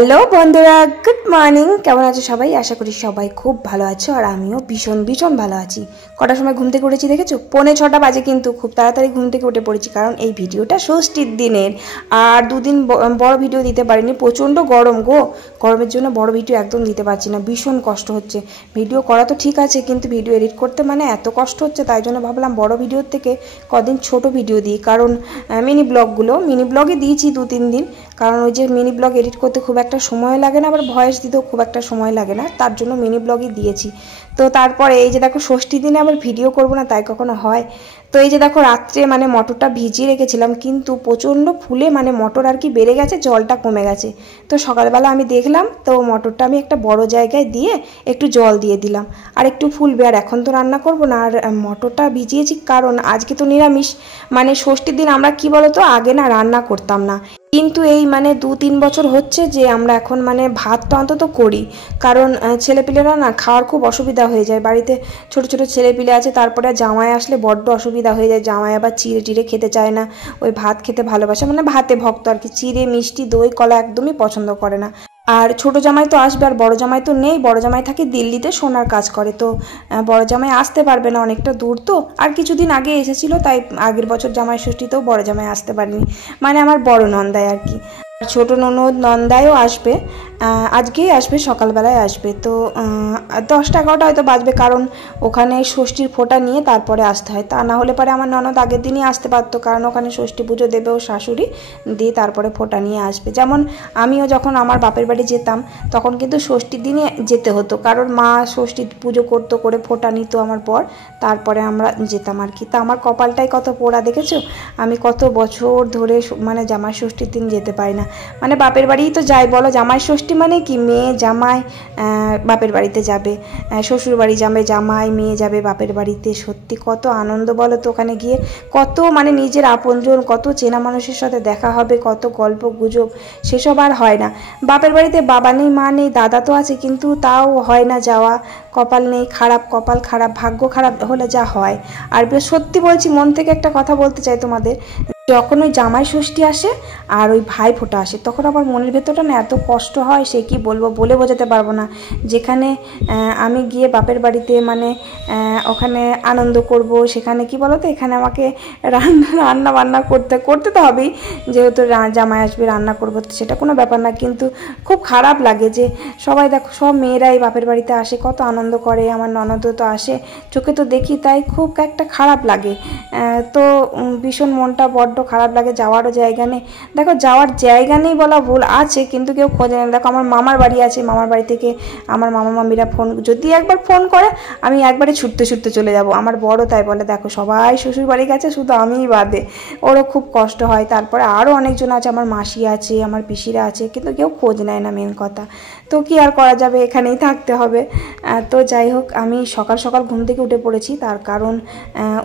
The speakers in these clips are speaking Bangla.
হ্যালো বন্ধুরা, গুড মর্নিং। কেমন আছো সবাই? আশা করি সবাই খুব ভালো আছো, আর আমিও ভীষণ ভীষণ ভালো আছি। কটার সময় ঘুম থেকে উঠেছি দেখেছো? 5:45 বাজে, কিন্তু খুব তাড়াতাড়ি ঘুম থেকে উঠে পড়েছি, কারণ এই ভিডিওটা ষষ্ঠীর দিনের। আর দুদিন বড় ভিডিও দিতে পারিনি, প্রচণ্ড গরম গো। গরমের জন্য বড় ভিডিও একদম দিতে পারছি না, ভীষণ কষ্ট হচ্ছে। ভিডিও করা তো ঠিক আছে, কিন্তু ভিডিও এডিট করতে মানে এত কষ্ট হচ্ছে, তাই জন্য ভাবলাম বড় ভিডিওর থেকে কদিন ছোট ভিডিও দিই। কারণ মিনি ব্লগই দিয়েছি 2-3 দিন, কারণ ওই যে মিনি ব্লগ এডিট করতে খুব একটা সময় লাগে না, আবার ভয়েস দিতেও খুব একটা সময় লাগে না, তার জন্য মিনি ব্লগই দিয়েছি। তো তারপরে এই যে দেখো, ষষ্ঠীর দিনে আবার ভিডিও করব না তাই কখনো হয়? তো এই যে দেখো, রাত্রে মানে মটরটা ভিজিয়ে রেখেছিলাম, কিন্তু প্রচণ্ড ফুলে মানে মটর আর কি বেড়ে গেছে, জলটা কমে গেছে। তো সকালবেলা আমি দেখলাম, তো মটরটা আমি একটা বড় জায়গায় দিয়ে একটু জল দিয়ে দিলাম, আর একটু ফুলবে। আর এখন তো রান্না করব না, আর মটরটা ভিজিয়েছি কারণ আজকে তো নিরামিষ। মানে ষষ্ঠীর দিন আমরা কি বলতো, আগে না রান্না করতাম না, কিন্তু এই মানে 2-3 বছর হচ্ছে যে আমরা এখন মানে ভাতটা অন্তত করি। কারণ ছেলেপিলেরা না খাওয়ার খুব অসুবিধা হয়ে যায়, বাড়িতে ছোট ছোট ছেলেপিলে আছে, তারপরে জামাই আসলে বড্ড অসুবিধা হয়ে যায়। জামাই আবার চিড়ে টিড়ে খেতে চায় না, ওই ভাত খেতে ভালোবাসে, মানে ভাতে ভক্ত আর কি। চিড়ে মিষ্টি দই কলা একদমই পছন্দ করে না। আর ছোট জামাই তো আসবে, আর বড় জামাই তো নেই, বড় জামাই থাকে দিল্লিতে, সোনার কাজ করে। তো বড় জামাই আসতে পারবে না, অনেকটা দূর তো। আর কিছুদিন আগে এসেছিল, তাই আগের বছর জামাই ষষ্ঠীতেও বড় জামাই আসতে পারেনি, মানে আমার বড় নন্দাই আর কি। ছোট ননদ নন্দাইও আসবে, আজকেই আসবে, সকালবেলায় আসবে। তো 10টা-11টা হয়তো বাজবে, কারণ ওখানে ষষ্ঠীর ফোঁটা নিয়ে তারপরে আসতে হয়। তা না হলে পরে আমার ননদ আগের দিনই আসতে পারতো, কারণ ওখানে ষষ্ঠী পুজো দেবে ও শাশুড়ি, দিয়ে তারপরে ফোঁটা নিয়ে আসবে। যেমন আমিও যখন আমার বাপের বাড়ি যেতাম, তখন কিন্তু ষষ্ঠীর দিনে যেতে হতো, কারণ মা ষষ্ঠী পুজো করতো, করে ফোঁটা নিত আমার পর, তারপরে আমরা যেতাম আর কি। তা আমার কপালটাই কত পোড়া দেখেছো, আমি কত বছর ধরে মানে জামাই ষষ্ঠীর দিন যেতে পারি না। মানে বাপের বাড়িই তো যাই বলো, জামাই ষষ্ঠী মানে কি, মেয়ে জামাই বাপের বাড়িতে যাবে, শ্বশুর বাড়ি যাবে জামাই, মেয়ে যাবে বাপের বাড়িতে। সত্যি কত আনন্দ বলো তো ওখানে গিয়ে, কত মানে নিজের আপনজন, কত চেনা মানুষের সাথে দেখা হবে, কত গল্প গুজব, সেসব আর হয় না। বাপের বাড়িতে বাবা নেই, মা নেই, দাদা তো আছে, কিন্তু তাও হয় না যাওয়া। কপাল নেই, খারাপ কপাল, খারাপ ভাগ্য, খারাপ হলে যা হয়। আর সত্যি বলছি, মন থেকে একটা কথা বলতে চাই তোমাদের, যখন ওই জামাই ষষ্ঠী আসে আর ওই ভাই ফোঁটা আসে, তখন আমার মনের ভেতরটা না এত কষ্ট হয়, সে কি বলবো, বলে বোঝাতে পারবো না। যেখানে আমি গিয়ে বাপের বাড়িতে মানে ওখানে আনন্দ করব, সেখানে কি বলো তো, এখানে আমাকে রান্না বান্না করতে তো হবেই, যেহেতু জামাই আসবে, রান্না করবো, তো সেটা কোনো ব্যাপার না। কিন্তু খুব খারাপ লাগে যে সবাই দেখো, সব মেয়েরাই বাপের বাড়িতে আসে, কত আনন্দ করে, আমার ননদও তো আসে, চোখে তো দেখি, তাই খুব একটা খারাপ লাগে। তো ভীষণ মনটা বড্ড খারাপ লাগে, যাওয়ারও জায়গা নেই। দেখো, যাওয়ার জায়গা নেই বলা ভুল, আছে, কিন্তু কেউ খোঁজে না। দেখো, আমার মামার বাড়ি আছে, মামার বাড়ি থেকে আমার মামা মামিরা যদি একবার ফোন করে, আমি একবারে ছুটতে ছুটতে চলে যাব। আমার বড় তাই বলে, দেখো সবাই শ্বশুর বাড়ি গেছে, শুধু আমিই বাদে, ওরও খুব কষ্ট হয়। তারপরে আরও অনেকজন আছে, আমার মাসি আছে, আমার পিসিরা আছে, কিন্তু কেউ খোঁজ নেয় না, মেন কথা। তো কি আর করা যাবে, এখানেই থাকতে হবে। তো যাই হোক, আমি সকাল সকাল ঘুম থেকে উঠে পড়েছি, তার কারণ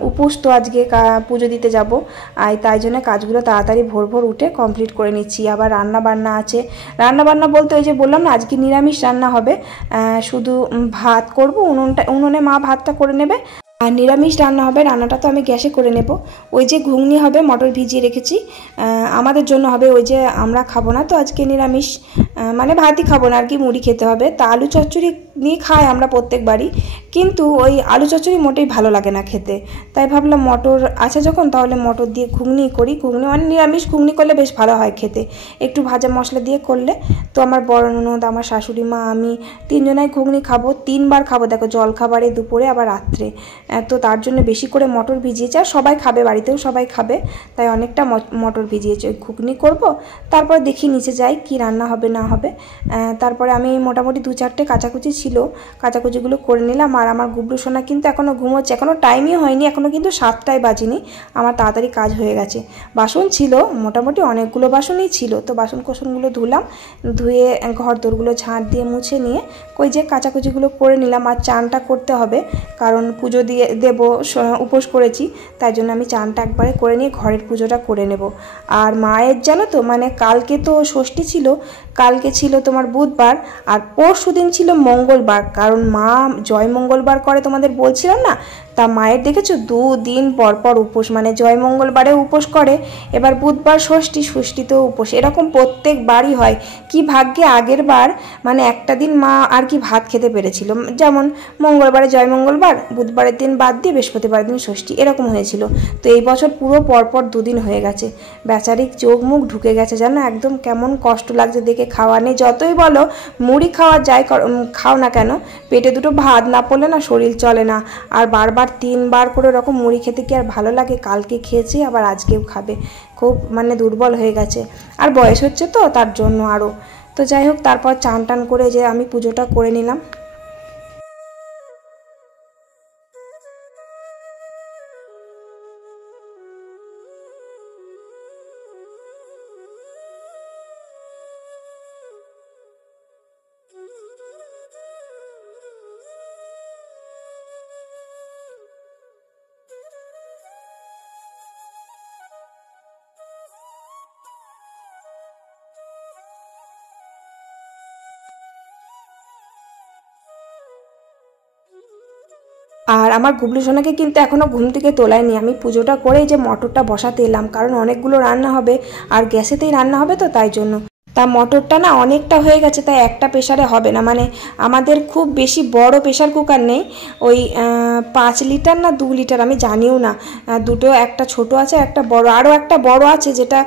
উপোস তো, আজকে পুজো দিতে যাব, আর তাই জন্য কাজগুলো তাড়াতাড়ি ভোর ভোর উঠে কমপ্লিট করে নিচ্ছি। আবার রান্না বান্না আছে, রান্না বান্না বলতে ওই যে বললাম না, আজকে নিরামিষ রান্না হবে, শুধু ভাত করব, উনুনে মা ভাতটা করে নেবে, আর নিরামিষ রান্না হবে। রান্নাটা তো আমি গ্যাসে করে নেব। ওই যে ঘুগনি হবে, মটর ভিজিয়ে রেখেছি, আমাদের জন্য হবে। ওই যে আমরা খাবো না তো আজকে নিরামিষ, মানে ভাতই খাবো না আর কি, মুড়ি খেতে হবে। তা আলু চচ্চড়ি নিয়ে খাই আমরা প্রত্যেকবারই, কিন্তু ওই আলু চচ্চড়ি মোটেই ভালো লাগে না খেতে। তাই ভাবলাম মটর আছে যখন, তাহলে মটর দিয়ে ঘুগনি করি। ঘুগনি মানে নিরামিষ ঘুগনি করলে বেশ ভালো হয় খেতে, একটু ভাজা মশলা দিয়ে করলে। তো আমার বড় ননদ, আমার শাশুড়ি মা, আমি 3জনাই ঘুগনি খাবো, 3বার খাবো। দেখো, জল খাবারে, দুপুরে, আবার রাত্রে। তো তার জন্য বেশি করে মটর ভিজিয়েছে, আর সবাই খাবে, বাড়িতেও সবাই খাবে, তাই অনেকটা মটর ভিজিয়েছে। ওই ঘুগনি করব, তারপর দেখি নিচে যাই কি রান্না হবে না হবে। তারপরে আমি মোটামুটি 2-4টে কাচাকুচি ছিল, কাচাকুচিগুলো করে নিলাম। আর আমার গুবলু সোনা কিন্তু এখনও ঘুমোচ্ছে, এখনও টাইমই হয়নি, এখনও কিন্তু 7টাই বাজিনি, আমার তাড়াতাড়ি কাজ হয়ে গেছে। বাসন ছিল মোটামুটি, অনেকগুলো বাসনই ছিল, তো বাসন কোসনগুলো ধুলাম, ধুয়ে ঘর দোরগুলো ঝাঁট দিয়ে মুছে নিয়ে ওই যে কাচাকুচিগুলো করে নিলাম। আর চানটা করতে হবে, কারণ পুজো দিয়ে দেব, উপোস করেছি, তাই জন্য আমি চানটা একবারে করে নিয়ে ঘরের পুজোটা করে নেব। আর মায়ের জানো তো, মানে কালকে তো ষষ্ঠী ছিল, কালকে ছিল তোমার বুধবার, আর পরশু দিন ছিল মঙ্গলবার, কারণ মা জয় মঙ্গলবার করে, তোমাদের বলছিলাম না। তা মায়ের দেখেছো 2 দিন পর পর উপোস, মানে জয় মঙ্গলবারে উপোস করে, এবার বুধবার ষষ্ঠীতেও উপোস, এরকম প্রত্যেকবারই হয়। কি ভাগ্যে আগের বার মানে একটা দিন মা আর কি ভাত খেতে পেরেছিল, যেমন মঙ্গলবারে জয় মঙ্গলবার, বুধবারের দিন বাদ দিয়ে বৃহস্পতিবার দিন ষষ্ঠী, এরকম হয়েছিল। তো এই বছর পুরো পরপর 2 দিন হয়ে গেছে। বেচারিক চোখ মুখ ঢুকে গেছে জানো, একদম কেমন কষ্ট লাগছে দেখে। খাওয়া নেই, যতই বলো মুড়ি খাওয়া যায় খাও না কেন, পেটে দুটো ভাত না পড়লে না শরীর চলে না। আর বারবার 3বার করে ওরকম মুড়ি খেতে কি আর ভালো লাগে? কালকে খেয়েছি, আবার আজকেও খাবে। খুব মানে দুর্বল হয়ে গেছে, আর বয়স হচ্ছে তো তার জন্য আরও। তো যাই হোক, তারপর চান টান করে যে আমি পুজোটা করে নিলাম। আর আমার গুবলু সোনাকে কিন্তু এখনও ঘুম থেকে তোলায়নি। আমি পুজোটা করেই যে মটরটা বসাতে এলাম, কারণ অনেকগুলো রান্না হবে আর গ্যাসেতেই রান্না হবে, তো তাই জন্য। তা মটরটা না অনেকটা হয়ে গেছে, তাই একটা প্রেশারে হবে না, মানে আমাদের খুব বেশি বড় প্রেশার কুকার নেই, ওই 5 লিটার না 2 লিটার আমি জানিও না, দুটো, একটা ছোট আছে একটা বড়, আরও একটা বড় আছে যেটা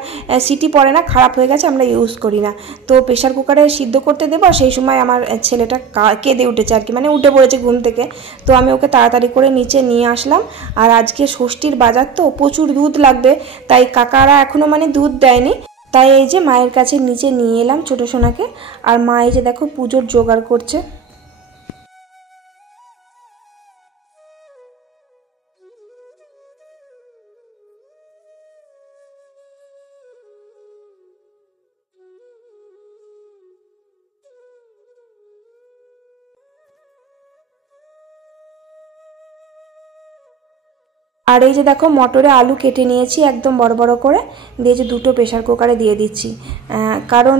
সিটি পড়ে না, খারাপ হয়ে গেছে, আমরা ইউজ করি না। তো প্রেশার কুকারে সিদ্ধ করতে দেবো, সেই সময় আমার ছেলেটা কেঁদে উঠেছে আর কি, মানে উঠে পড়েছে ঘুম থেকে। তো আমি ওকে তাড়াতাড়ি করে নিচে নিয়ে আসলাম। আর আজকে ষষ্ঠীর বাজার তো, প্রচুর দুধ লাগবে, তাই কাকারা এখনও মানে দুধ দেয়নি, তাই এই যে মায়ের কাছে নিচে নিয়ে এলাম ছোটো সোনাকে। আর মা এই যে দেখো পুজোর জোগাড় করছে। আর এই যে দেখো মটরে আলু কেটে নিয়েছি একদম বড় বড় করে, দিয়ে যে দুটো প্রেশার কুকারে দিয়ে দিচ্ছি। কারণ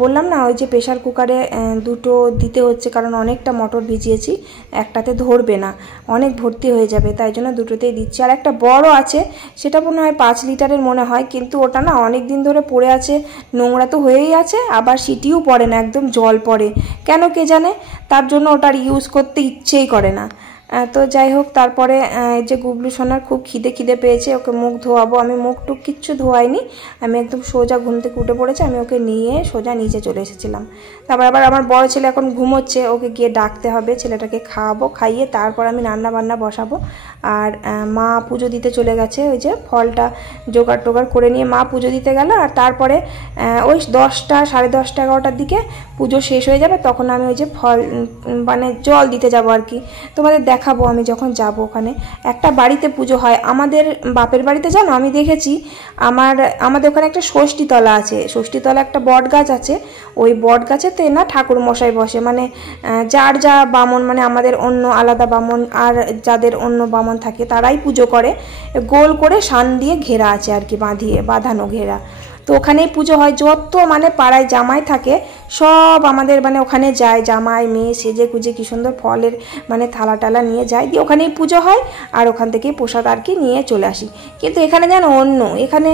বললাম না, ওই যে প্রেশার কুকারে দুটো দিতে হচ্ছে, কারণ অনেকটা মটর ভিজিয়েছি, একটাতে ধরবে না, অনেক ভর্তি হয়ে যাবে, তাই জন্য দুটোতেই দিচ্ছি। আর একটা বড় আছে, সেটা মনে হয় 5 লিটারের মনে হয়, কিন্তু ওটা না অনেক দিন ধরে পড়ে আছে, নোংরা তো হয়েই আছে, আবার সিটিও পড়ে না, একদম জল পড়ে কেন কে জানে, তার জন্য ওটার ইউজ করতে ইচ্ছেই করে না। তো যাই হোক, তারপরে যে গুবলু সোনার খুব খিদে খিদে পেয়েছে, ওকে মুখ ধোয়াবো। আমি মুখ টুক কিচ্ছু ধোয়াইনি, আমি একদম সোজা ঘুম থেকে উঠে পড়েছি, আমি ওকে নিয়ে সোজা নিচে চলে এসেছিলাম। তারপর আবার আমার বড় ছেলে এখন ঘুমোচ্ছে, ওকে গিয়ে ডাকতে হবে, ছেলেটাকে খাওয়াবো, খাইয়ে তারপর আমি রান্না বান্না বসাবো। আর মা পুজো দিতে চলে গেছে, ওই যে ফলটা জোগাড় টোগাড় করে নিয়ে মা পুজো দিতে গেল। আর তারপরে ওই 10টা, 10:30, 11টার দিকে পুজো শেষ হয়ে যাবে, তখন আমি ওই যে ফল মানে জল দিতে যাব আর কি, তোমাদের দেখাবো আমি যখন যাব। ওখানে একটা বাড়িতে পুজো হয় আমাদের বাপের বাড়িতে, জানো আমি দেখেছি, আমাদের ওখানে একটা ষষ্ঠীতলা আছে, ষষ্ঠীতলা একটা বট গাছ আছে, ওই বট গাছেতে না ঠাকুর মশাই বসে, মানে যার যা বামন, মানে আমাদের অন্য আলাদা বামন আর যাদের অন্য বামন থাকে তারাই পুজো করে, গোল করে শান দিয়ে ঘেরা আছে আর কি, বাঁধানো ঘেরা। তো ওখানেই পুজো হয়, যত মানে পাড়ায় জামাই থাকে সব আমাদের মানে ওখানে যায়, জামাই মেয়ে সেজে গুজে কি সুন্দর ফলের মানে থালা টালা নিয়ে যায়, দিয়ে ওখানেই পুজো হয়, আর ওখান থেকেই প্রসাদ আর কি নিয়ে চলে আসি। কিন্তু এখানে যেন অন্য, এখানে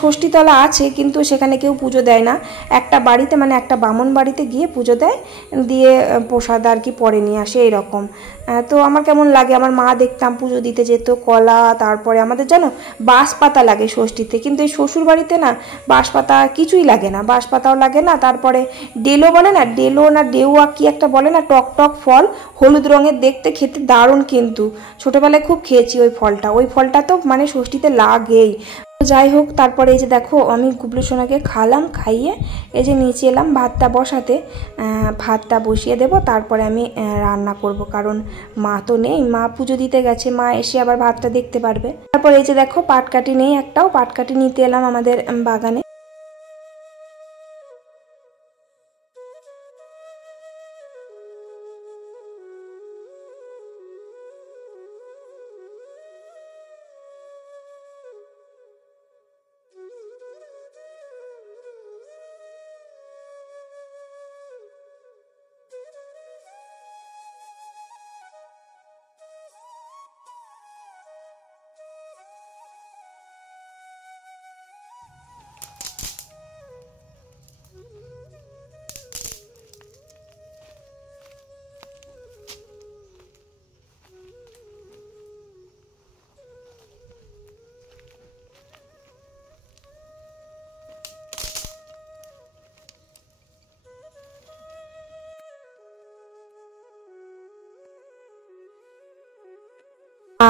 ষষ্ঠীতলা আছে কিন্তু সেখানে কেউ পুজো দেয় না, একটা বাড়িতে মানে একটা বামন বাড়িতে গিয়ে পুজো দেয়, দিয়ে প্রসাদ আর কি পরে নিয়ে আসে এরকম। তো আমার কেমন লাগে, আমার মা দেখতাম পুজো দিতে যেত, কলা, তারপরে আমাদের জানো বাঁশ পাতা লাগে ষষ্ঠীতে, কিন্তু এই শ্বশুর বাড়িতে না বাঁশ পাতা কিছুই লাগে না, বাঁশ পাতাও লাগে না। তারপরে ডেলো বলে না, ডেলো না ডেউয়া কি একটা বলে না, টক টক ফল, হলুদ রঙের, দেখতে খেতে দারুণ, কিন্তু ছোটোবেলায় খুব খেয়েছি ওই ফলটা, ওই ফলটা তো মানে ষষ্ঠীতে লাগেই। যাই হোক, তারপরে এই যে দেখো আমি গুবলু সোনাকে খালাম, খাইয়ে এই যে নিচে এলাম ভাতটা বসাতে, ভাতটা বসিয়ে দেব, তারপরে আমি রান্না করব, কারণ মা তো নেই, মা পুজো দিতে গেছে, মা এসে আবার ভাতটা দেখতে পারবে। তারপর এই যে দেখো পাটকাঠি নেই একটাও, পাটকাঠি নিতে এলাম আমাদের বাগানে।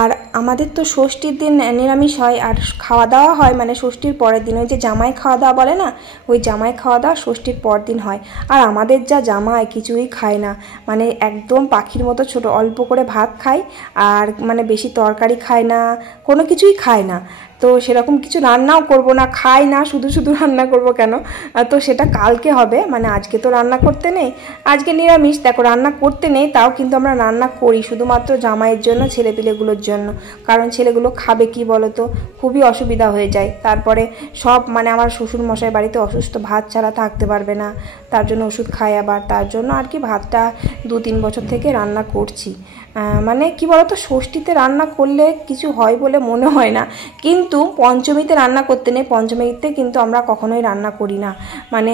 আর আমাদের তো ষষ্ঠীর দিন নিরামিষ হয়, আর খাওয়া দাওয়া হয় মানে ষষ্ঠীর পরের দিন, ওই যে জামাই খাওয়া দাওয়া বলে না, ওই জামাই খাওয়া দাওয়া ষষ্ঠীর পর দিন হয়। আর আমাদের যা জামাই কিছুই খায় না, মানে একদম পাখির মতো ছোট অল্প করে ভাত খায়, আর মানে বেশি তরকারি খায় না, কোনো কিছুই খায় না। তো সেরকম কিছু রান্নাও করব না, খাই না, শুধু শুধু রান্না করব কেন। তো সেটা কালকে হবে, মানে আজকে তো রান্না করতে নেই, আজকে নিরামিষ। দেখো রান্না করতে নেই, তাও কিন্তু আমরা রান্না করি শুধুমাত্র জামাইয়ের জন্য, ছেলেপিলেগুলোর জন্য। কারণ ছেলেগুলো খাবে কি বলো তো, খুবই অসুবিধা হয়ে যায়। তারপরে সব মানে আমার শ্বশুর মশাই বাড়িতে অসুস্থ, ভাত ছাড়া থাকতে পারবে না, তার জন্য ওষুধ খায় আবার, তার জন্য আর কি ভাতটা 2-3 বছর থেকে রান্না করছি। মানে কি বলতো, ষষ্ঠীতে রান্না করলে কিছু হয় বলে মনে হয় না, কিন্তু পঞ্চমীতে রান্না করতে নেই। পঞ্চমীতে কিন্তু আমরা কখনোই রান্না করি না, মানে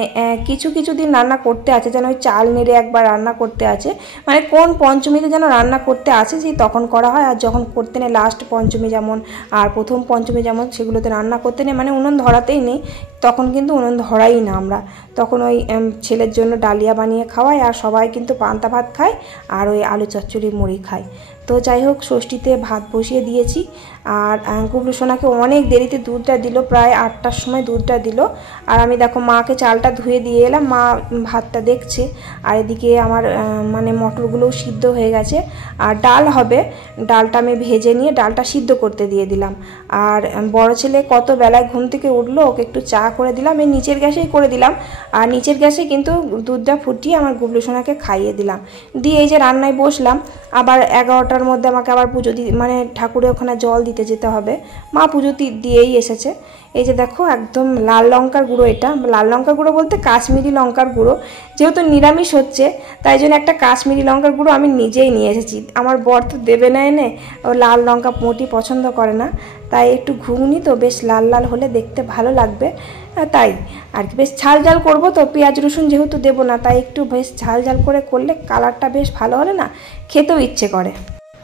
কিছু কিছু দিন রান্না করতে আছে, যেন ওই চাল নেড়ে একবার রান্না করতে আছে, মানে কোন পঞ্চমীতে যেন রান্না করতে আছে সেই তখন করা হয়। আর যখন করতে নেই লাস্ট পঞ্চমী যেমন আর প্রথম পঞ্চমী যেমন, সেগুলোতে রান্না করতে নেই, মানে উনুন ধরাতেই নেই, তখন কিন্তু উনুন ধরাই না আমরা। তখন ওই ছেলের জন্য ডালিয়া বানিয়ে খাওয়াই, আর সবাই কিন্তু পান্তা ভাত খায়, আর ওই আলু চচ্চড়ি মুড়ি খায়। তো যাই হোক, ষষ্ঠীতে ভাত বসিয়ে দিয়েছি। আর গুবলু সোনাকে অনেক দেরিতে দুধটা দিল, প্রায় 8টার সময় দুধটা দিল। আর আমি দেখো মাকে চালটা ধুয়ে দিয়ে এলাম, মা ভাতটা দেখছে। আর এদিকে আমার মানে মটরগুলোও সিদ্ধ হয়ে গেছে, আর ডাল হবে, ডালটা আমি ভেজে নিয়ে ডালটা সিদ্ধ করতে দিয়ে দিলাম। আর বড় ছেলে কত বেলায় ঘুম থেকে উঠলো, ওকে একটু চা করে দিলাম, এই নিচের গ্যাসেই করে দিলাম। আর নিচের গ্যাসে কিন্তু দুধটা ফুটিয়ে আমার গুবলু সোনাকে খাইয়ে দিলাম, দিয়ে এই যে রান্নায় বসলাম। আবার 11টার মধ্যে আমাকে আবার পুজো মানে ঠাকুরের ওখানে জল দিতে যেতে হবে, মা পুজো দিয়েই এসেছে। এই যে দেখো একদম লাল লঙ্কার গুঁড়ো, এটা লাল লঙ্কার গুঁড়ো বলতে কাশ্মীরি লঙ্কার গুঁড়ো, যেহেতু নিরামিষ হচ্ছে তাই জন্য একটা কাশ্মীরি লঙ্কার গুঁড়ো আমি নিজেই নিয়ে এসেছি। আমার বর তো দেবে না এনে, ও লাল লঙ্কা মোটি পছন্দ করে না, তাই একটু ঘুগনি তো বেশ লাল লাল হলে দেখতে ভালো লাগবে, তাই আর কি বেশ ঝাল ঝাল করবো। তো পেঁয়াজ রসুন যেহেতু দেবো না, তাই একটু বেশ ঝাল ঝাল করে করলে কালারটা বেশ ভালো হলে না খেতেও ইচ্ছে করে।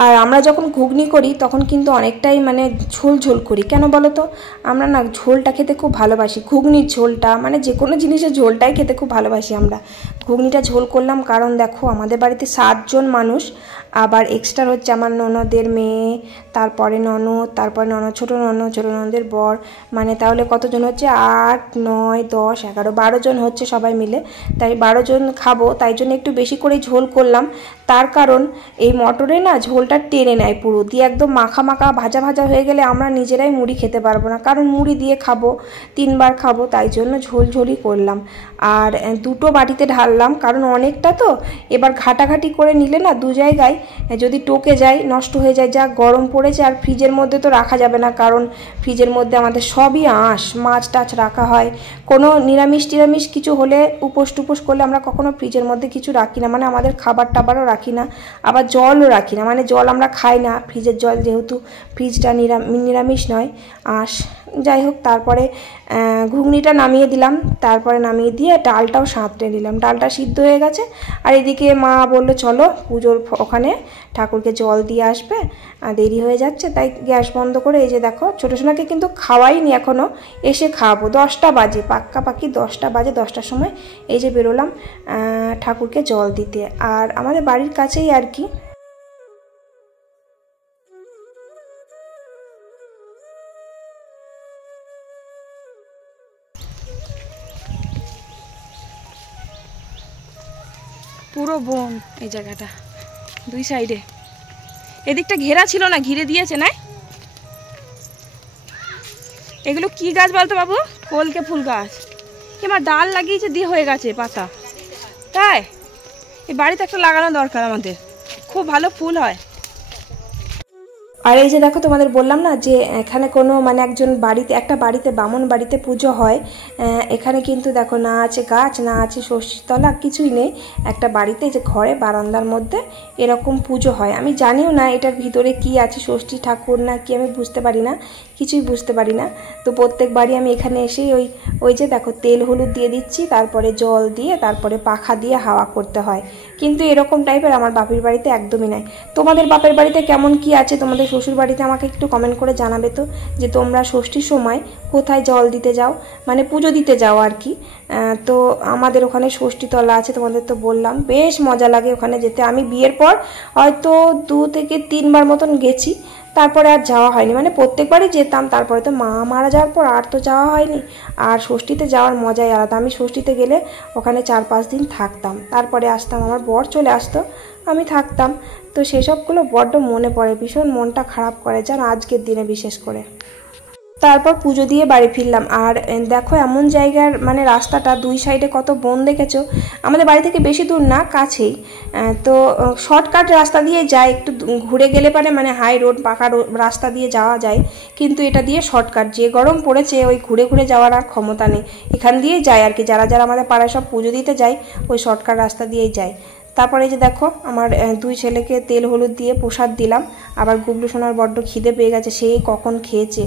আর আমরা যখন ঘুগনি করি তখন কিন্তু অনেকটাই মানে ঝোল ঝোল করি, কেন বলো তো, আমরা না ঝোলটা খেতে খুব ভালোবাসি, ঘুগনির ঝোলটা, মানে যে কোনো জিনিসের ঝোলটাই খেতে খুব ভালোবাসি আমরা। ঘুগনিটা ঝোল করলাম কারণ দেখো আমাদের বাড়িতে 7 জন মানুষ, আবার এক্সট্রা হচ্ছে আমার ননদের মেয়ে, তারপরে ননদ, তারপরে ছোটো ননদের বর, মানে তাহলে কতজন হচ্ছে, 8, 9, 10, 11, 12 জন হচ্ছে সবাই মিলে। তাই 12 জন খাবো, তাই জন্য একটু বেশি করেই ঝোল করলাম। তার কারণ এই মটরে না ঝোলটা টেনে নেয় পুরো, দিয়ে একদম মাখা মাখা ভাজা ভাজা হয়ে গেলে আমরা নিজেরাই মুড়ি খেতে পারবো না, কারণ মুড়ি দিয়ে খাবো 3 বার খাবো, তাই জন্য ঝোল ঝোলই করলাম। আর 2টো বাটিতে ঢাললাম, কারণ অনেকটা তো, এবার ঘাটাঘাটি করে নিলে না 2 জায়গায় যদি টোকে যায় নষ্ট হয়ে যায়, যা গরম পড়েছে। আর ফ্রিজের মধ্যে তো রাখা যাবে না, কারণ ফ্রিজের মধ্যে আমাদের সবই আঁশ, মাছ টাছ রাখা হয়, কোনো নিরামিষ টিরামিষ কিছু হলে উপোস টুপোস করলে আমরা কখনো ফ্রিজের মধ্যে কিছু রাখি না, মানে আমাদের খাবার টাবারও রাখি না, আবার জলও রাখি না, মানে জল আমরা খাই না ফ্রিজের জল, যেহেতু ফ্রিজটা নিরামিষ নয়, আঁশ। যাই হোক, তারপরে ঘুগনিটা নামিয়ে দিলাম, তারপরে নামিয়ে দিয়ে ডালটাও সাঁতরে নিলাম, ডালটা সিদ্ধ হয়ে গেছে। আর এদিকে মা বললো চলো পুজোর ওখানে ঠাকুরকে জল দিয়ে আসবে, দেরি হয়ে যাচ্ছে, তাই গ্যাস বন্ধ করে এই যে দেখো ছোটো সোনাকে কিন্তু খাওয়াইনি এখনও, এসে খাওয়াবো, 10টা বাজে, পাক্কাপাক্কি 10টা বাজে, 10টার সময় এই যে বেরোলাম ঠাকুরকে জল দিতে। আর আমাদের বাড়ির কাছেই আর কি। পুরো বন এই জায়গাটা, 2 সাইডে, এদিকটা ঘেরা ছিল না, ঘিরে দিয়েছে না। এগুলো কি গাছ বলতো বাবু? কলকে ফুল গাছ, এবার ডাল লাগিয়েছে দিয়ে হয়ে গেছে পাতা, তাই এই বাড়িতে একটা লাগানো দরকার আমাদের, খুব ভালো ফুল হয়। আর এই যে দেখো তোমাদের বললাম না যে এখানে কোনো মানে একজন বাড়িতে, একটা বাড়িতে বামন বাড়িতে পুজো হয়, এখানে কিন্তু দেখো না আছে গাছ, না আছে ষষ্ঠীতলা, কিছুই নেই, একটা বাড়িতে যে ঘরে বারান্দার মধ্যে এরকম পুজো হয়। আমি জানিও না এটার ভিতরে কি আছে, ষষ্ঠী ঠাকুর না কি আমি বুঝতে পারি না, কিছুই বুঝতে পারি না। তো প্রত্যেকবারই আমি এখানে এসেই ওই যে দেখো তেল হলুদ দিয়ে দিচ্ছি, তারপরে জল দিয়ে, তারপরে পাখা দিয়ে হাওয়া করতে হয়, কিন্তু এরকম টাইপের আমার বাপের বাড়িতে একদমই নাই। তোমাদের বাপের বাড়িতে কেমন কি আছে, তোমাদের শ্বশুর বাড়িতে আমাকে একটু কমেন্ট করে জানাবে তো, যে তোমরা ষষ্ঠীর সময় কোথায় জল দিতে যাও, মানে পুজো দিতে যাও আর কি। তো আমাদের ওখানে ষষ্ঠীতলা আছে, তোমাদের তো বললাম, বেশ মজা লাগে ওখানে যেতে। আমি বিয়ের পর হয়তো 2 থেকে 3 বার মতন গেছি, তারপরে আর যাওয়া হয়নি, মানে প্রত্যেকবারই যেতাম, তারপরে তো মা মারা যাওয়ার পর আর তো যাওয়া হয়নি। আর ষষ্ঠীতে যাওয়ার মজাই আলাদা। আমি ষষ্ঠীতে গেলে ওখানে 4-5 দিন থাকতাম, তারপরে আসতাম, আমার বর চলে আসতো, আমি থাকতাম। তো সেসবগুলো বড্ড মনে পড়ে, ভীষণ মনটা খারাপ করে জান আজকের দিনে বিশেষ করে। তারপর পুজো দিয়ে বাড়ি ফিরলাম। আর দেখো এমন জায়গার মানে রাস্তাটা দুই সাইডে কত বন দেখেছো। আমাদের বাড়ি থেকে বেশি দূর না, কাছেই। তো শর্টকাট রাস্তা দিয়ে যায়, একটু ঘুরে গেলে পারে মানে হাই রোড পাকা রাস্তা দিয়ে যাওয়া যায়, কিন্তু এটা দিয়ে শর্টকাট। যে গরম পড়েছে ওই ঘুরে ঘুরে যাওয়ার আর ক্ষমতা নেই, এখান দিয়েই যায় আর কি। যারা যারা আমাদের পাড়ায় সব পুজো দিতে যায় ওই শর্টকাট রাস্তা দিয়েই যায়। তারপরে এই যে দেখো আমার দুই ছেলেকে তেল হলুদ দিয়ে প্রসাদ দিলাম। আবার গুবলু সোনার বড্ড খিদে পেয়ে গেছে, সেই কখন খেয়েছে,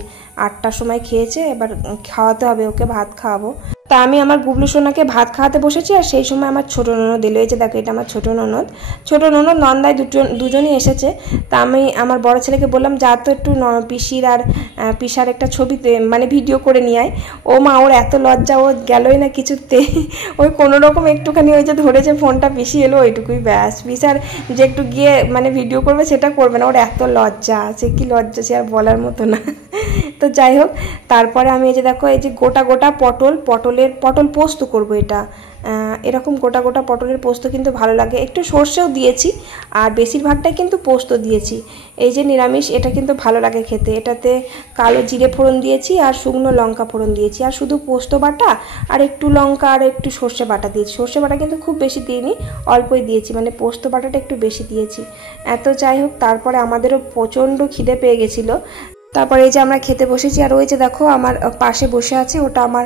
8টার সময় খেয়েছে, এবার খাওয়াতে হবে ওকে, ভাত খাওয়াবো। তা আমি আমার গুবলু সোনাকে ভাত খাওয়াতে বসেছি, আর সেই সময় আমার ছোটো ননদ এলো। এই যে দেখো এটা আমার ছোটো ননদ নন্দায় দুজনই এসেছে। তা আমি আমার বড় ছেলেকে বললাম যা তো একটু পিসির আর পিসার একটা ছবিতে মানে ভিডিও করে নিয়ে আয়। ও মা, ওর এত লজ্জা, ও গেলই না কিছুতে, ওই কোনো রকম একটুখানি ওই যে ধরেছে ফোনটা, পিসি এলো ওইটুকুই ব্যাস। পিসার যে একটু গিয়ে মানে ভিডিও করবে সেটা করবে না, ওর এত লজ্জা, সে কি লজ্জা সে আর বলার মতো না। তো যাই হোক, তারপরে আমি এই যে দেখো এই যে গোটা গোটা পটল পোস্ত করব। এটা এরকম গোটা গোটা পটলের পোস্ত কিন্তু ভালো লাগে, একটু সর্ষেও দিয়েছি আর বেশিরভাগটাই কিন্তু পোস্ত দিয়েছি। এই যে নিরামিষ, এটা কিন্তু ভালো লাগে খেতে। এটাতে কালো জিরে ফোড়ন দিয়েছি আর শুকনো লঙ্কা ফোড়ন দিয়েছি, আর শুধু পোস্ত বাটা আর একটু লঙ্কা আর একটু সর্ষে বাটা দিয়েছি। সর্ষে বাটা কিন্তু খুব বেশি দিইনি, অল্পই দিয়েছি, মানে পোস্ত বাটাটা একটু বেশি দিয়েছি। তো যাই হোক, তারপরে আমাদেরও প্রচণ্ড খিদে পেয়ে গেছিলো। তারপরে এই যে আমরা খেতে বসেছি, আর ওই যে দেখো আমার পাশে বসে আছে ওটা আমার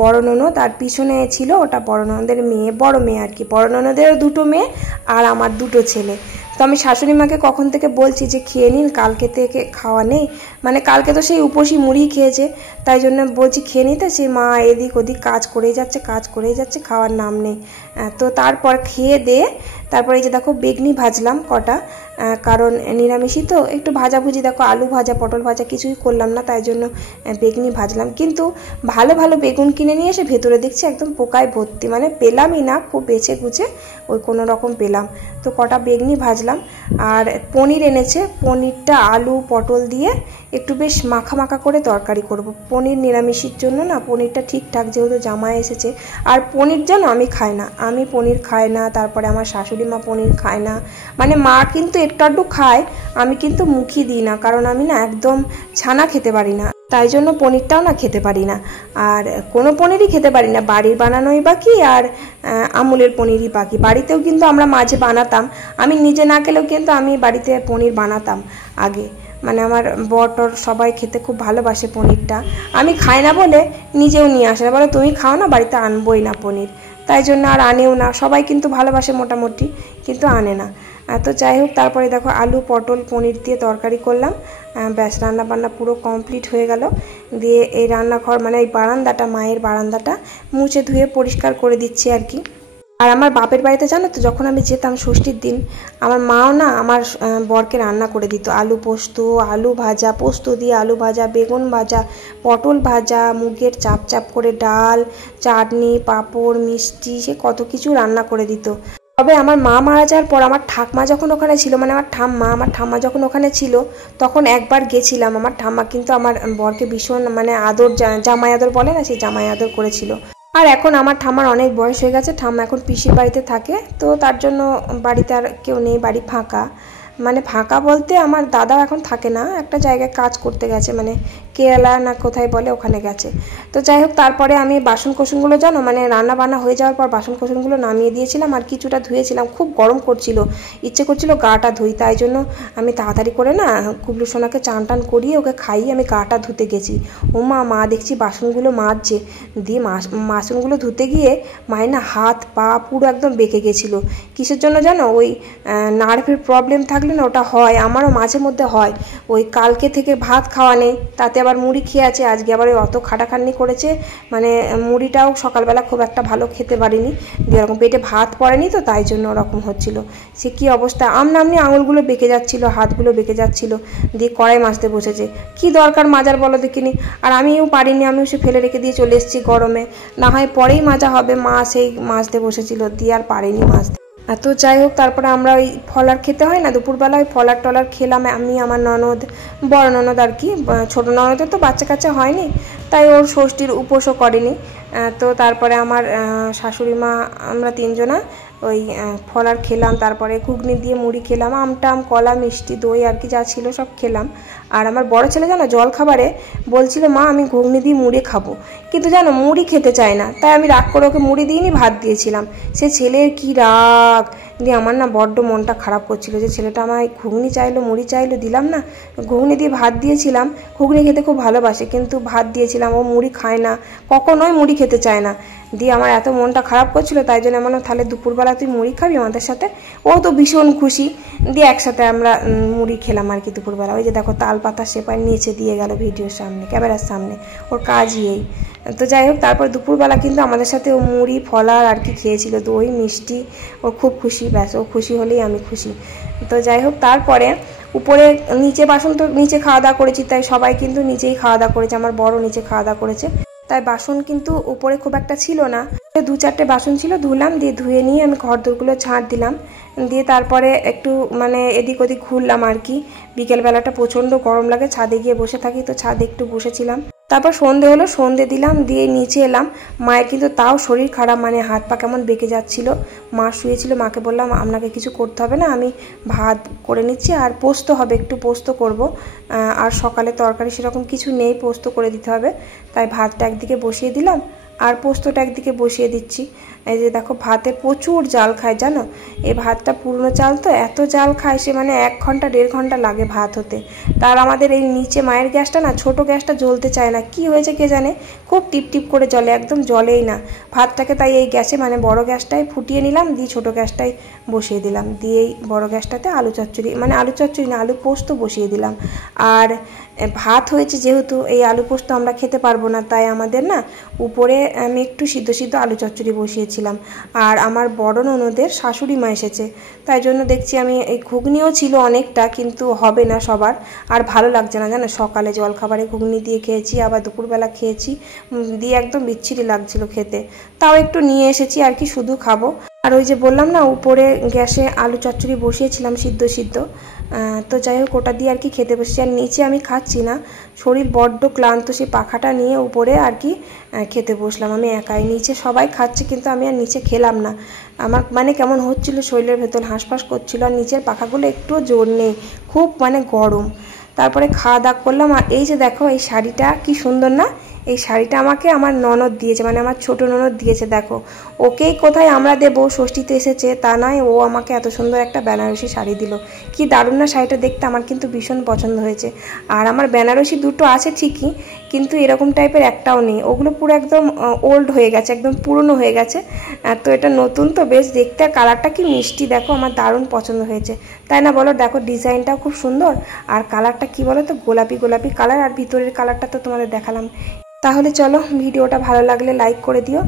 বড় ননদ, আর পিছনে ছিল ওটা বড় ননদের মেয়ে, বড় মেয়ে আর কি। বড় ননদেরও 2টো মেয়ে আর আমার 2টো ছেলে। তো আমি শাশুড়ি মাকে কখন থেকে বলছি যে খেয়ে নিন, কালকে থেকে খাওয়া নেই, মানে কালকে তো সেই উপসী মুড়ি খেয়েছে, তাই জন্য বলছি খেয়ে নিতে। সেই মা এদিক ওদিক কাজ করেই যাচ্ছে, খাওয়ার নাম নেই। তো তারপর খেয়ে দিয়ে তারপরে এই যে দেখো বেগনি ভাজলাম কটা, কারণ নিরামিষই তো, একটু ভাজাভুজি, দেখো আলু ভাজা পটল ভাজা কিছুই করলাম না, তাই জন্য বেগনি ভাজলাম। কিন্তু ভালো ভালো বেগুন কিনে নিয়ে এসে ভেতরে দেখছি একদম পোকায় ভর্তি, মানে পেলামই না, খুব বেছে গুছে ওই কোনো রকম পেলাম। তো কটা বেগনি ভাজলাম। আর পনির এনেছে, পনিরটা আলু পটল দিয়ে একটু বেশ মাখা মাখা করে তরকারি করব। পনির নিরামিষের জন্য না পনিরটা ঠিকঠাক, যেহেতু জামাই এসেছে। আর পনির যেন আমি খাই না, আমি পনির খাই না, তারপরে আমার শাশুড়ি মা পনির খায় না, মানে মা কিন্তু একটু আধটু খায়, আমি কিন্তু মুখই দিই না, কারণ আমি না একদম ছানা খেতে পারি না, তাই জন্য পনিরটাও না খেতে পারি না। আর কোনো পনিরই খেতে পারি না, বাড়ির বানানোই বাকি আর আমুলের পনিরই বাকি। বাড়িতেও কিন্তু আমরা মাঝে বানাতাম, আমি নিজে না খেলেও কিন্তু আমি বাড়িতে পনির বানাতাম আগে, মানে আমার বর সবাই খেতে খুব ভালোবাসে পনিরটা। আমি খাই না বলে নিজেও নিয়ে আসে, বলে তুমি খাও না, বাড়িতে আনবোই না পনির, তাই জন্য আর আনেও না। সবাই কিন্তু ভালোবাসে মোটামুটি, কিন্তু আনে না। তো যাই হোক, তারপরে দেখো আলু পটল পনির দিয়ে তরকারি করলাম, ব্যাস রান্না বান্না পুরো কমপ্লিট হয়ে গেল। দিয়ে এই রান্নাঘর মানে এই বারান্দাটা, মায়ের বারান্দাটা মুছে ধুয়ে পরিষ্কার করে দিচ্ছি আর কি। আর আমার বাপের বাড়িতে জানো তো, যখন আমি যেতাম ষষ্ঠীর দিন, আমার মাও না আমার বরকে রান্না করে দিত, আলু পোস্ত, আলু ভাজা, পোস্ত দিয়ে আলু ভাজা, বেগুন ভাজা, পটল ভাজা, মুগের চাপ চাপ করে ডাল, চাটনি, পাঁপড়, মিষ্টি, সে কত কিছু রান্না করে দিত। তবে আমার মা মারা যাওয়ার পর আমার ঠাম্মা যখন ওখানে ছিল, মানে আমার ঠাম্মা যখন ওখানে ছিল, তখন একবার গেছিলাম। আমার ঠাম্মা কিন্তু আমার বরকে ভীষণ মানে আদর, জামাই আদর বলে না, সেই জামাই আদর করেছিল। আর এখন আমার ঠাম্মার অনেক বয়স হয়ে গেছে, ঠাম্মা এখন পিসির বাড়িতে থাকে, তো তার জন্য বাড়িতে আর কেউ নেই, বাড়ি ফাঁকা। মানে ফাঁকা বলতে আমার দাদাও এখন থাকে না, একটা জায়গায় কাজ করতে গেছে, মানে কেরালা না কোথায় বলে, ওখানে গেছে। তো যাই হোক, তারপরে আমি বাসন কোসনগুলো জানো মানে রান্না বান্না হয়ে যাওয়ার পর বাসন কোসনগুলো নামিয়ে দিয়েছিলাম, আর কিছুটা ধুয়েছিলাম। খুব গরম করছিল, ইচ্ছে করছিল গাটা ধুই, তাই জন্য আমি তাড়াতাড়ি করে না গুবলু সোনাকে চান টান করিয়ে ওকে খাইয়ে আমি গাটা ধুতে গেছি। ও মা দেখছি বাসনগুলো মাজছে, দিয়ে বাসনগুলো ধুতে গিয়ে মায়ের না হাত পা পুরো একদম বেঁকে গেছিলো। কিসের জন্য জানো, ওই নার্ভের প্রবলেম থাকলে না ওটা হয়, আমারও মাঝে মধ্যে হয়। ওই কালকে থেকে ভাত খাওয়া নেই, তাতে আবার মুড়ি খেয়ে আছে, আজকে আবার ওই অত খাটাখাটনি করেছে, মানে মুড়িটাও সকালবেলা খুব একটা ভালো খেতে পারিনি, দিয়ে এরকম পেটে ভাত পড়েনি, তো তাই জন্য ওরকম হচ্ছিল। সে কী অবস্থা, আমনি আঙুলগুলো বেঁকে যাচ্ছিল, হাতগুলো বেঁকে যাচ্ছিল, দিয়ে কড়াই মাজতে বসেছে। কি দরকার মাজার বলো দেখিনি, আর আমিও পারিনি, আমিও সে ফেলে রেখে দিয়ে চলে এসেছি গরমে, না হয় পরেই মাজা হবে, মা সেই মাজতে বসেছিল, দিয়ে আর পারিনি মাজতে। তো যাই হোক, তারপরে আমরা ওই ফলার খেতে হয় না দুপুরবেলা, ওই ফলার টলার খেলাম আমি, আমার ননদ, বড় ননদ আর কি। ছোটো ননদের তো বাচ্চা কাচ্চা হয়নি, তাই ওর ষষ্ঠীর উপোসও করেনি। তো তারপরে আমার শাশুড়ি মা, আমরা তিনজনা ওই ফলার খেলাম, তারপরে ঘুগনি দিয়ে মুড়ি খেলাম, আমটাম কলা মিষ্টি দই আর কি যা ছিল সব খেলাম। আর আমার বড় ছেলে জানো জল খাবারে বলছিল মা আমি ঘুগনি দিয়ে মুড়ি খাবো, কিন্তু জানো মুড়ি খেতে চায় না, তাই আমি রাগ করে ওকে মুড়ি দিইনি, ভাত দিয়েছিলাম। সে ছেলের কি রাগ, দিয়ে আমার না বড্ড মনটা খারাপ করছিল যে ছেলেটা আমায় ঘুগনি চাইলো মুড়ি চাইলো, দিলাম না। ঘুগনি দিয়ে ভাত দিয়েছিলাম, ঘুগনি খেতে খুব ভালোবাসে, কিন্তু ভাত দিয়েছিলাম, ও মুড়ি খায় না, কখনোই মুড়ি খেতে চায় না। দিয়ে আমার এত মনটা খারাপ করছিল, তাই জন্য বললাম তাহলে দুপুরবেলা তুই মুড়ি খাবি আমাদের সাথে। ও তো ভীষণ খুশি, দিয়ে একসাথে আমরা মুড়ি খেলাম আর কি দুপুরবেলা। ওই যে দেখো তাল পাতা সেপাই নিচে দিয়ে গেল ভিডিওর সামনে, ক্যামেরার সামনে, ওর কাজই এই। তো যাই হোক, তারপর দুপুরবেলা কিন্তু আমাদের সাথে ও মুড়ি ফলার আর কি খেয়েছিল, দই মিষ্টি, ও খুব খুশি, ব্যাস ও খুশি হলেই আমি খুশি। তো যাই হোক, তারপরে উপরে নিচে বাসন তো নিচে খাওয়া দাওয়া করেছি, তাই সবাই কিন্তু নিচেই খাওয়া দাওয়া করেছে, আমার বড় নিচে খাওয়া দাওয়া করেছে, তাই বাসন কিন্তু উপরে খুব একটা ছিল না, 2-4টে বাসন ছিল, ধুলাম, দিয়ে ধুয়ে নিয়ে আমি ঘরদোরগুলো ঝাঁট দিলাম, দিয়ে তারপরে একটু মানে এদিক ওদিক ঘুরলাম আর কি। বিকেলবেলাটা প্রচণ্ড গরম লাগে, ছাদে গিয়ে বসে থাকি, তো ছাদে একটু বসেছিলাম। তারপর সন্ধে হলো, সন্ধে দিলাম, দিয়ে নিচে এলাম। মায়ের কিন্তু তাও শরীর খারাপ, মানে হাত পা কেমন বেঁকে যাচ্ছিল। মা শুয়েছিল, মাকে বললাম আপনাকে কিছু করতে হবে না, আমি ভাত করে নিচ্ছি, আর পোস্ত হবে, একটু পোস্ত করব, আর সকালে তরকারি সেরকম কিছু নেই, পোস্ত করে দিতে হবে, তাই ভাতটা একদিকে বসিয়ে দিলাম আর পোস্তটা একদিকে বসিয়ে দিচ্ছি। এই যে দেখো ভাতে প্রচুর জাল খায় জানো, এই ভাতটা পুরনো চাল তো, এত জাল খায় সে, মানে 1 ঘন্টা 1.5 ঘন্টা লাগে ভাত হতে। তার আমাদের এই নিচে মায়ের গ্যাসটা না, ছোট গ্যাসটা জ্বলতে চায় না, কি হয়েছে কে জানে, খুব টিপ টিপ করে জ্বলে, একদম জ্বলেই না ভাতটাকে। তাই এই গ্যাসে মানে বড় গ্যাসটাই ফুটিয়ে নিলাম, দিয়ে ছোট গ্যাসটাই বসিয়ে দিলাম, দিয়ে এই বড় গ্যাসটাতে আলু চচ্চড়ি, মানে আলু চচ্চড়ি না, আলু পোস্ত বসিয়ে দিলাম। আর ভাত হয়েছে যেহেতু, এই আলু পোস্ত আমরা খেতে পারবো না, তাই আমাদের না উপরে আমি একটু সিদ্ধ সিদ্ধ আলু চচ্চড়ি বসিয়েছিলাম। আর আমার বড় ননদের শাশুড়ি মা এসেছে, তাই জন্য দেখছি আমি, এই ঘুগনিও ছিল অনেকটা, কিন্তু হবে না সবার, আর ভালো লাগছে না জানো, সকালে জলখাবারে ঘুগনি দিয়ে খেয়েছি, আবার দুপুরবেলা খেয়েছি, দিয়ে একদম বিচ্ছিরি লাগছিল খেতে, তাও একটু নিয়ে এসেছি আর কি, শুধু খাবো। আর ওই যে বললাম না উপরে গ্যাসে আলু চচ্চড়ি বসিয়েছিলাম সিদ্ধ সিদ্ধ, তো যাই হোক ওটা দিয়ে আর কি খেতে বসেছি। আর নিচে আমি খাচ্ছি না, শরীর বড্ড ক্লান্ত, সেই পাখাটা নিয়ে উপরে আর কি খেতে বসলাম আমি একাই। নিচে সবাই খাচ্ছে, কিন্তু আমি আর নিচে খেলাম না, আমার মানে কেমন হচ্ছিল, শরীরের ভেতর হাঁসফাঁস করছিল, আর নিচের পাখাগুলো একটুও জোর নেই, খুব মানে গরম। তারপরে খাওয়া দাওয়া করলাম। আর এই যে দেখো এই শাড়িটা কি সুন্দর না, এই শাড়িটা আমাকে আমার ননদ দিয়েছে, মানে আমার ছোট ননদ দিয়েছে। দেখো ওকেই কোথায় আমরা দেবো, ষষ্ঠীতে এসেছে তা নয়, ও আমাকে এত সুন্দর একটা বেনারসি শাড়ি দিল, কি দারুণ না শাড়িটা দেখতে, আমার কিন্তু ভীষণ পছন্দ হয়েছে। আর আমার বেনারসি দুটো আছে ঠিকই, কিন্তু এরকম টাইপের একটাও নেই, ওগুলো পুরো একদম ওল্ড হয়ে গেছে, একদম পুরনো হয়ে গেছে। তো এটা নতুন তো বেশ দেখতে, আর কালারটা কি মিষ্টি দেখো, আমার দারুণ পছন্দ হয়েছে, তাই না বলো? দেখো ডিজাইনটাও খুব সুন্দর, আর কালারটা কি বলো তো, গোলাপি গোলাপি কালার, আর ভিতরের কালারটা তো তোমাদের দেখালাম। তাহলে চলো, ভিডিওটা ভালো লাগলে লাইক করে দিও,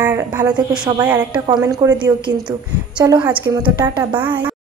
আর ভালো থেকো সবাই, আর একটা কমেন্ট করে দিও কিন্তু। চলো আজকের মতো টাটা, বাই।